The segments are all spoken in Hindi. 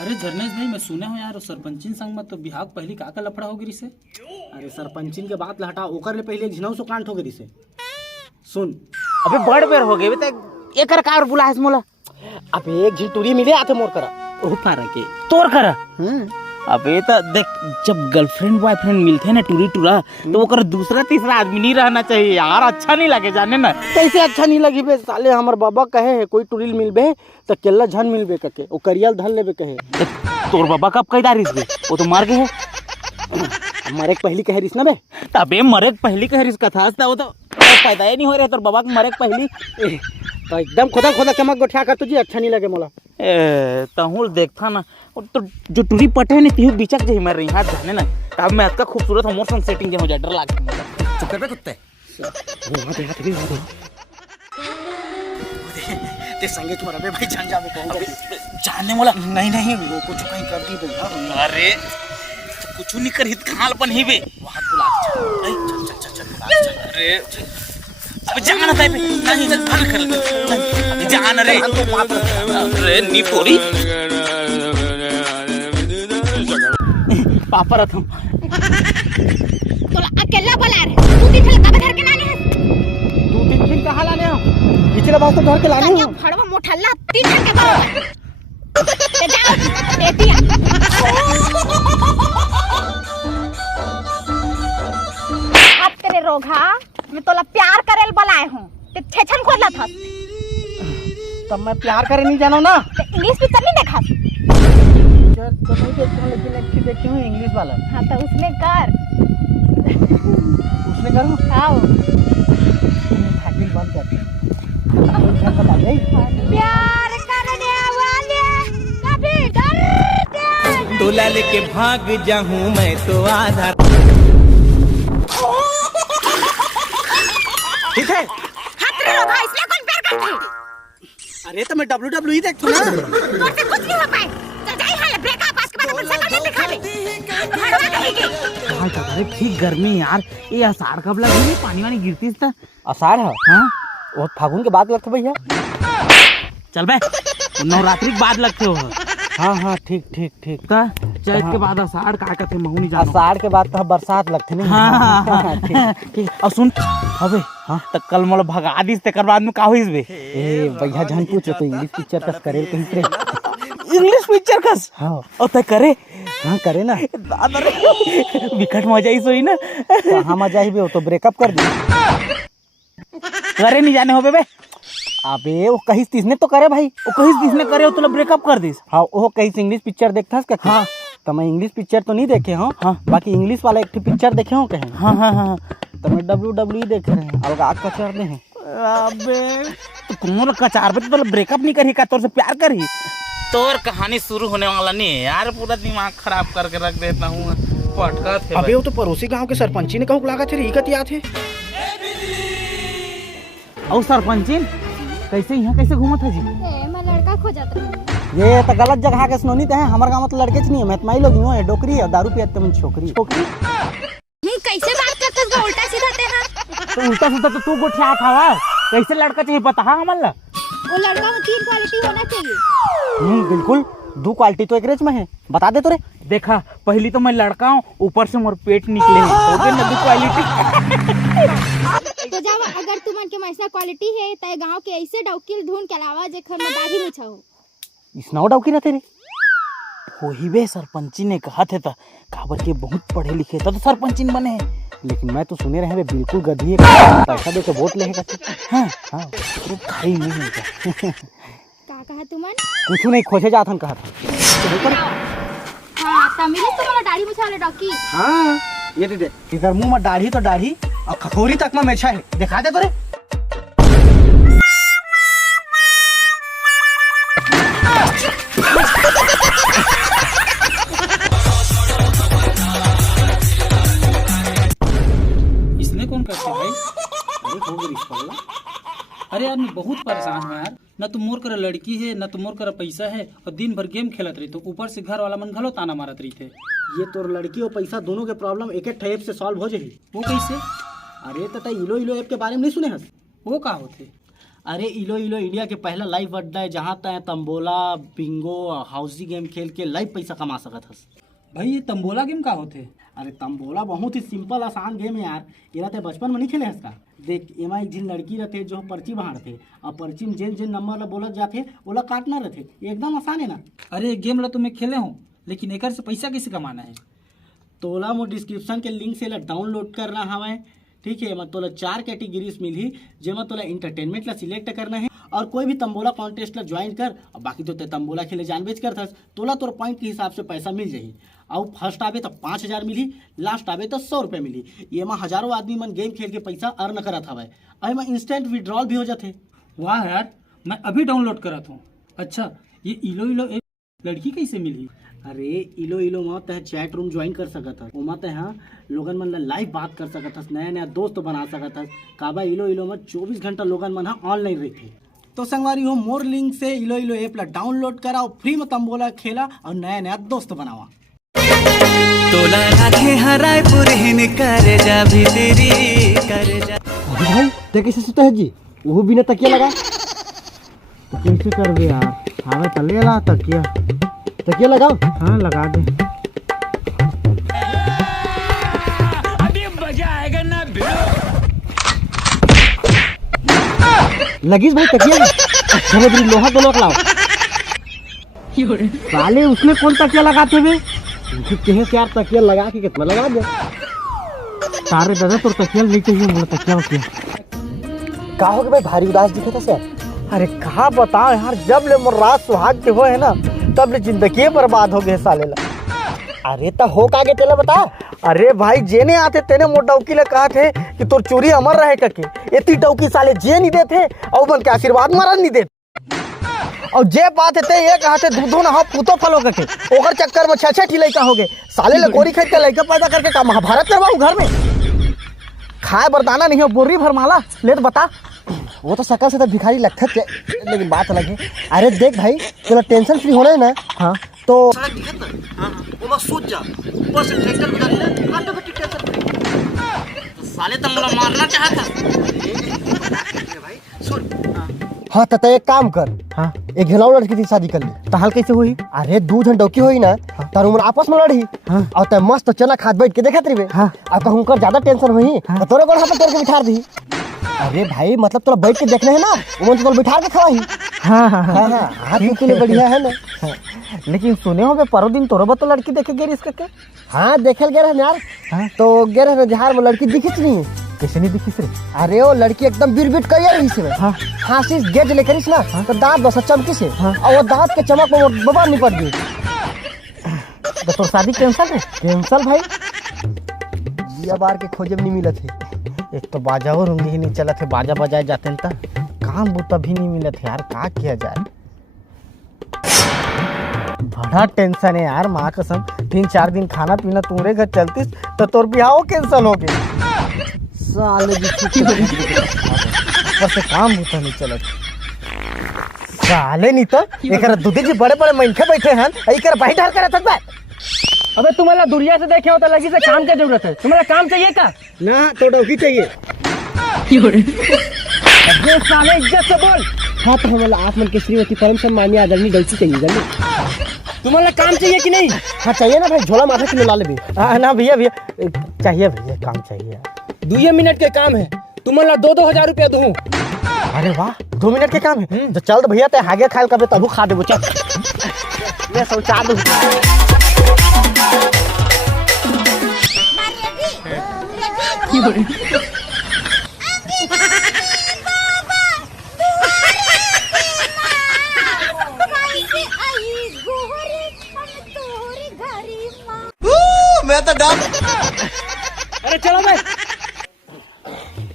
अरे झरनेश भाई, मैं सुना हूँ यार सरपंचिन संग में तो बिहार पहली का लफड़ा हो गिरी से। अरे सरपंचिन के बात लहटा ओकर ले पहले झिनौ सो कांड हो गई से। सुन अबे बड़ बेर हो गए बे एकर कार बुला है मोला। अबे एक झिटूरी मिले आथे मोर करा ओ पारा के तोर कर। अबे तो देख, जब गर्लफ्रेंड बॉयफ्रेंड मिलते हैं ना टूरी टूरा, तो वो कर दूसरा तीसरा आदमी नहीं रहना चाहिए यार, अच्छा नहीं लगे जाने ना। कैसे अच्छा नहीं लगी बे साले, हमर बाबा कहे है कोई टूरिल मिलबे तो केला झन मिलबे कके ओ करियल धन लेबे कहे। तोर बाबा कब कई दारिस बे, वो तो मार गए है। मरे पहली कहे रिस ना बे। तबे मरे पहली कह रिस कथा था, वो तो पैदा ही नहीं हो रहा तोर बाबा के मरे पहली। तो एकदम खोदा खोदा चमक गोठा कर तुझे अच्छा नहीं लगे मोला। तहुल देखता ना तो जो टूरी पटे है ना तिहु बिचक जे मर रही हाथ जाने ना। अब मैं इसका खूबसूरत मोशन सेटिंग जे हो जा डर लागे मुझे। चुप कर बे कुत्ते। वहां पे हाथ भी ते संगे तुम्हारा बे भाई जान जावे कौन जाने मोला नहीं वो कुछ कहीं कर दी तो। अरे तो कुछ नहीं कर हित खालपन ही बे वहां बुला चल अरे अब जाना था बे नहीं बंद कर दे जान रे। अरे नी पोरी पापा रथम तो अकेला बोला रे तू तीन कब घर के लाने है? 2-3 दिन कहां लाने हो? पिछले बार तो घर के लाने हो। फड़वा मोठल्ला 3 दिन के बाद ते जा एतिया अब तेरे रोगा मैं तोला प्यार करेल बुलाए हूं ते छेछन खोला था। तब मैं प्यार करे नहीं जानो ना। इंग्लिश पिक्चर नहीं देखा? पिक्चर तो नहीं देखता हूं, लेकिन एक देखी हूं इंग्लिश वाला। हां तो उसमें कर उसने करूं आओ थाकिल बंद कर घर बता दे। प्यार करने वाले कभी डरते दूल्हा लेके भाग जाऊं मैं तो आधा। ठीक है। हाथ रे रोगा इसलिए कौन प्यार करते हैं? अरे तो मैं WWE देखता हूं ना। तुझसे कुछ नहीं हो पाए चल जाई हाल ब्रेकअप आज के बाद अपन शक्ल नहीं दिखावे भड़वा कहेंगे। कहाँ जा रहे ठीक गर्मी यार, ये अषाढ़ कब लगी पानी वानी गिरती था। आषाढ़ है हाँ वो फागुन के बाद लगता भैया। चल बे नवरात्रि के बाद लगते हो। हाँ ठीक चैत के बाद अषाढ़ का कहते महू नहीं जानो। आषाढ़ के बाद तो बरसात लगते नहीं। हाँ ठीक। और सुन अबे हाँ तो कल मोला भगा दिस तेकर बाद में का होइस बे। ए भैया जान पूछो तो इंग्लिश पिक्चर कस करे कहीं से। इंग्लिश पिक्चर कस हाँ और तय करे। हाँ करे ना। अरे विकट मजा ही सोई ना। हाँ मजा ही भी हो तो ब्रेकअप कर दी। करे नहीं जाने हो बे। अबे वो कहीं तीसने तो करे भाई। वो कहीं जिसने करे हो तो ब्रेकअप कर दिस। हाँ वो कहीं इंग्लिश पिक्चर देखता है। हाँ तो मैं इंग्लिश पिक्चर तो नहीं देखे हूँ। हाँ बाकी इंग्लिश वाला एक पिक्चर देखे हूँ कहीं। हाँ तो मैं WWE देख रहे हैं अलग आग कचर दे हैं। अबे तो कौन कचार बे तो ब्रेकअप नहीं करी का तोर से प्यार करी। तोर कहानी शुरू होने वाला नहीं है यार, पूरा दिमाग खराब करके रख देता हूँ पटका थे। अबे वो तो पड़ोसी गांव के सरपंची ने कहूँ लगा थे रिकत याद है। और सरपंची कैसे यहाँ कैसे घूमा था जी? मैं लड़का खोजत रही। ये तो गलत जगह के सुनोनी है। हमारे गाँव में तो लड़के नहीं है, मैं तुम्हारी लोग है डोकरी है दारू पियते मन छोकरी। कैसे बात करते हो उल्टा सीधा ते हां? तो उल्टा सीधा तो तू गोठिया था कैसे लड़का चाहिए बता हमला। वो लड़का में 3 क्वालिटी होना चाहिए। बिल्कुल 2 क्वालिटी तो एक रेंज में है, बता दे तो रे। देखा पहली तो मैं लड़का हूँ ऊपर से मोर पेट निकले नदी क्वालिटी। तो जब अगर तुमन के में ऐसा क्वालिटी है तो गांव के ऐसे डौकिल ढूंढ के अलावा जेखर में दाढ़ी मुछा हो। इसनाओ डौकी ना तेरे हो ही बे सरपंची ने कहा थे था काबर के बहुत पढ़े लिखे था तो सरपंची बने हैं। लेकिन मैं तो सुने रहे बिल्कुल गधी है, पैसा दे के वोट लेगा। हाँ तो खाई नहीं है का कहा तुमन? कुछ नहीं खोजे जात हम कहा था। हां तमिल तुम्हारा दाढ़ी मुछा वाले डौकी। हाँ ये दे इधर मुंह में दाढ़ी तो दाढ़ी और खखोरी तक में मेछा है, दिखा दे तो रे। इसने कौन करते भाई? अरे हो गई रिश्ता। अरे यार मैं बहुत परेशान हूँ यार, न तो मोर कर लड़की है न तो मोर कर पैसा है और दिन भर गेम खेलत रही तो ऊपर से घर वाला मन घलो ताना मारत रही थे। ये तो लड़की और पैसा दोनों के प्रॉब्लम एक एक टाइप से सॉल्व हो जाही। वो कैसे? अरे तता इलो इलो ऐप के बारे में नहीं सुने हस? वो का होते? अरे इलो इलो इंडिया के पहला लाइव अड्डा है जहाँ तय तंबोला बिंगो हाउसी गेम खेल के लाइव पैसा कमा सकत हस। भाई ये तंबोला गेम का होते? अरे तंबोला बहुत ही सिंपल आसान गेम है यार। ये ते बचपन में नहीं खेले हस का? देख एमा एक झिन लड़की रहते जो पर्ची बांटते और पर्ची में जिन जिन नंबर ला बोलत जाते ओला काटना रहते। एकदम आसान है ना। अरे गेम ला तुम्हें खेले हो, लेकिन एकर से पैसा कैसे कमाना है? तोला मो डिस्क्रिप्शन के लिंक से ला डाउनलोड करना हवे, ठीक है। मैं तोला 4 कैटेगरीज मिली जेमा तोला इंटरटेनमेंट ला सिलेक्ट करना है और कोई भी तंबोला कॉन्टेस्ट ला ज्वाइन कर और बाकी तो ते तंबोला खेले जानबेच कर थस। तोला तोर पॉइंट के हिसाब से पैसा मिल जाही। और फर्स्ट आवे तो 5000 मिली, लास्ट आवे तो 100 रुपये मिली। ये में हजारों आदमी मन गेम खेल के पैसा अर्न करत हवे। अरे इंस्टेंट विड्रॉल भी हो जाते। वाह यार, मैं अभी डाउनलोड करत हूँ। अच्छा, ये इलो इलो एक लड़की कैसे मिली? अरे इलो इलो में तह चैट रूम ज्वाइन कर सकत हस। ओमा तह लोगन मन ला लाइव बात कर सकत हस, नया नया दोस्त बना सकत हस। काबा इलो इलो में 24 घंटा लोगन मन ऑनलाइन रहते। तो संगवारी हो, मोर लिंक से इलो इलो ऐप ला डाउनलोड करा और फ्री में तंबोला खेला और नया नया दोस्त बनावा। तोला राखे हराय पुरहिन कर जा भी तेरी कर जा। भाई ते कैसे सुता है जी? वो बिना तकिया लगा तो कैसे कर बे यार? हावे तले ला तकिया लगाओ। हाँ लगा दे। अभी मजा आएगा ना लगीस भाई तकिया चलो भी लोहा दोनों लाओ। साले उसमें कौन तकिया लगाते हुए? कहे से यार तकिया लगा के कितना लगा दे। सारे दादा तो तकिया नहीं चाहिए मुझे तकिया वकिया। का हो गया भाई, भारी उदास दिखे था सर? अरे कहा बताओ यार, जब ले मोर रात सुहाग के हो है ना तब ले जिंदगी बर्बाद हो गए साले ला। अरे तो हो का तेला बता। अरे भाई जेने आते तेने मोर डौकी ले कहा थे कि तोर चोरी अमर रहे करके। इतनी डौकी साले जे नहीं देते और बन के आशीर्वाद महाराज नहीं देते। और जे बात है ये कहते दूधो ना हो पूतो फलो करके ओकर चक्कर में 6-6 ठी लड़का हो गए साले ले गोरी खरीद के लड़का पैदा करके का महाभारत करवाऊं घर में? खाए बरदाना नहीं हो बोरी भर माला ले तो बता। वो तो शकल से तो भिखारी लगता है, लेकिन बात अलग है। अरे देख भाई तेरा टेंशन फ्री होना है ना। हाँ तो सड़क दिखत ना, हाँ वो बस सूझ जा ऊपर से ट्रैक्टर भी डाली ना ऑटोमेटिक टेंशन फ्री। साले तो मुझे मारना चाहता। भाई सुन। हाँ तो एक काम कर। हाँ एक घिनौनी लड़की थी शादी कर ली। तो हाल कैसे हुई? अरे 2 जन डौकी हुई ना। हाँ। तार उम्र आपस में लड़ी। हाँ। और ते मस्त चना खाद बैठ के देखत रही। हाँ। अब कहूं कर ज्यादा टेंशन हुई। हाँ। तो तोरे गोड़ हाथ तोड़ के बिठार दी। अरे भाई मतलब तोरा बैठ के देखना है ना, वो तो बिठार के खवाही। हाँ हाँ हाँ हाँ हाथ के लिए बढ़िया है ना। हाँ। लेकिन सुने हो बे परो दिन तोरो तो लड़की देखे गए इसके के? हाँ देखल गए रहन यार। हाँ। तो गए रहन जहार में लड़की दिखिस नहीं। कैसे नहीं दिखिस रे? अरे वो लड़की एकदम बिरबिट करिया रही से। हाँ। हासिस गेट लेकर इस ना। हाँ। तो दांत बस चमकी से। हाँ। और वो दांत के चमक में बबा निपट गई। तो तोर शादी कैंसल है? कैंसल भाई ये बार के खोजे में नहीं मिलत है। एक तो बाजा और होंगे ही नहीं चला थे, बाजा बजाए जाते हैं काम बूता भी नहीं मिलत है यार। का किया जाए, बड़ा टेंशन है यार। माँ कसम 3-4 दिन खाना पीना तुम्हारे घर चलतीस तो तोर बिहाव कैंसल हो गए साले बस काम बूता नहीं चलत साले। नहीं तो एक दूधी जी बड़े बड़े मनखे बैठे हैं एक बाहर ढाल कर सकता है। अबे तुम्हारा दुनिया से देखे हो तो लगी से काम क्या जरूरत है? तुम्हारा काम चाहिए का? ना तो डौकी चाहिए। अबे साले इज्जत से बोल। हाँ तो हमारा आत्मन के श्रीमती परम सम्मानीय आदरणीय डौकी चाहिए जल्दी। तुम्हारा काम चाहिए कि नहीं? हाँ चाहिए ना भाई, झोला माथा के ला ले भी। हाँ ना भैया चाहिए भैया, काम चाहिए। 2 मिनट के काम है, तुम्हारा 2-2 हजार रुपया दूँ। अरे वाह 2 मिनट के काम है तो चल भैया ते आगे खाल कबे तबू खा देबो। चल मैं शौचा दू। मैं तो डर। अरे चलो भाई,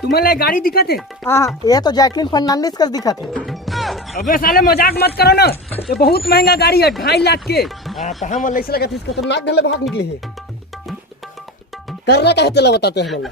तुम्हारे गाड़ी दिखा थे? हाँ ये तो जैकलिन फर्नांडिस कर दिखा थे। अबे साले मजाक मत करो ना, ये बहुत महंगा गाड़ी है 2.5 लाख के। तो हम ऐसे लगा था इसको तो नाक ढले भाग निकले है। करना क्या है चला बताते हैं।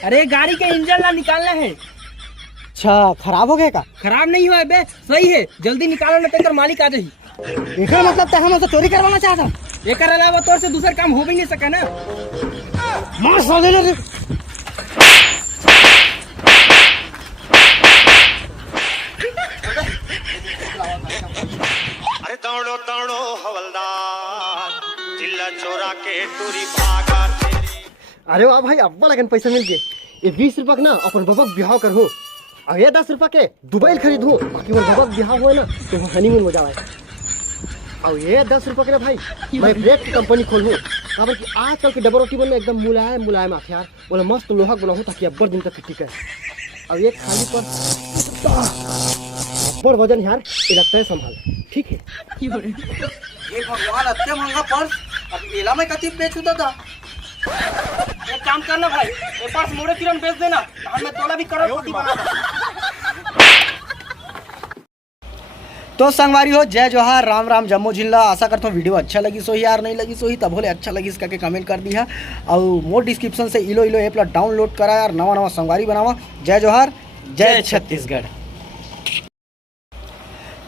अरे गाड़ी के इंजन ला निकालना है। अच्छा खराब हो गया का? खराब नहीं हुआ बे, सही है, जल्दी निकालो ना तेकर मालिक आ जाही। एक मतलब तो हम तो चोरी करवाना चाहता। एक अलावा तौर से दूसरा काम हो भी नहीं सका ना। मार साले रे। अरे वाह भाई, अब्बा लगन पैसा मिल गए। ये 20 रुपया ना अपन बबक बिहाव कर हूँ, और ये 10 रुपया के दुबई खरीद हूँ, बाकी वो बबक बिहाव हुए ना तो हनीमून हो जाए। और ये 10 रुपया के ना भाई मैं ब्रेक की कंपनी खोल हूँ, कारण कि आजकल के डबल रोटी बनने एकदम मुलायम मुलायम आप यार, बोले मस्त लोहा बनाऊँ ताकि अब्बर दिन तक टिके। अब ये खाली पर बड़ वजन यार ये लगता है संभाल, ठीक है। ये भगवान अत्ते महंगा पर्स, अब एला में कति बेच दादा। एक काम करना भाई, ये पर्स मोड़े किरण बेच देना, हमें तोला भी करोड़पति बना दो। तो संगवारी हो, जय जोहार, राम राम, जम्मू जिला। आशा करता हूँ वीडियो अच्छा लगी सो ही यार, नहीं लगी सो ही तब बोले अच्छा लगी इसका के कमेंट कर दिया। और मोर डिस्क्रिप्शन से इलो इलो ऐप डाउनलोड करा यार, नवा नवा संगवारी बनावा। जय जोहार, जय छत्तीसगढ़।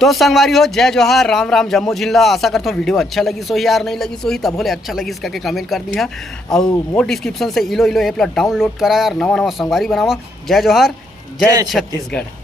तो संगवारी हो, जय जोहार, राम राम, जम्मू जिला। आशा करता हूँ वीडियो अच्छा लगी सो ही यार, नहीं लगी सो ही तब बोले अच्छा लगी इसका के कमेंट कर दिया। और मोर डिस्क्रिप्शन से इलो इलो ऐप डाउनलोड करा यार, नवा नवा संगवारी बनावा। जय जोहार, जय छत्तीसगढ़।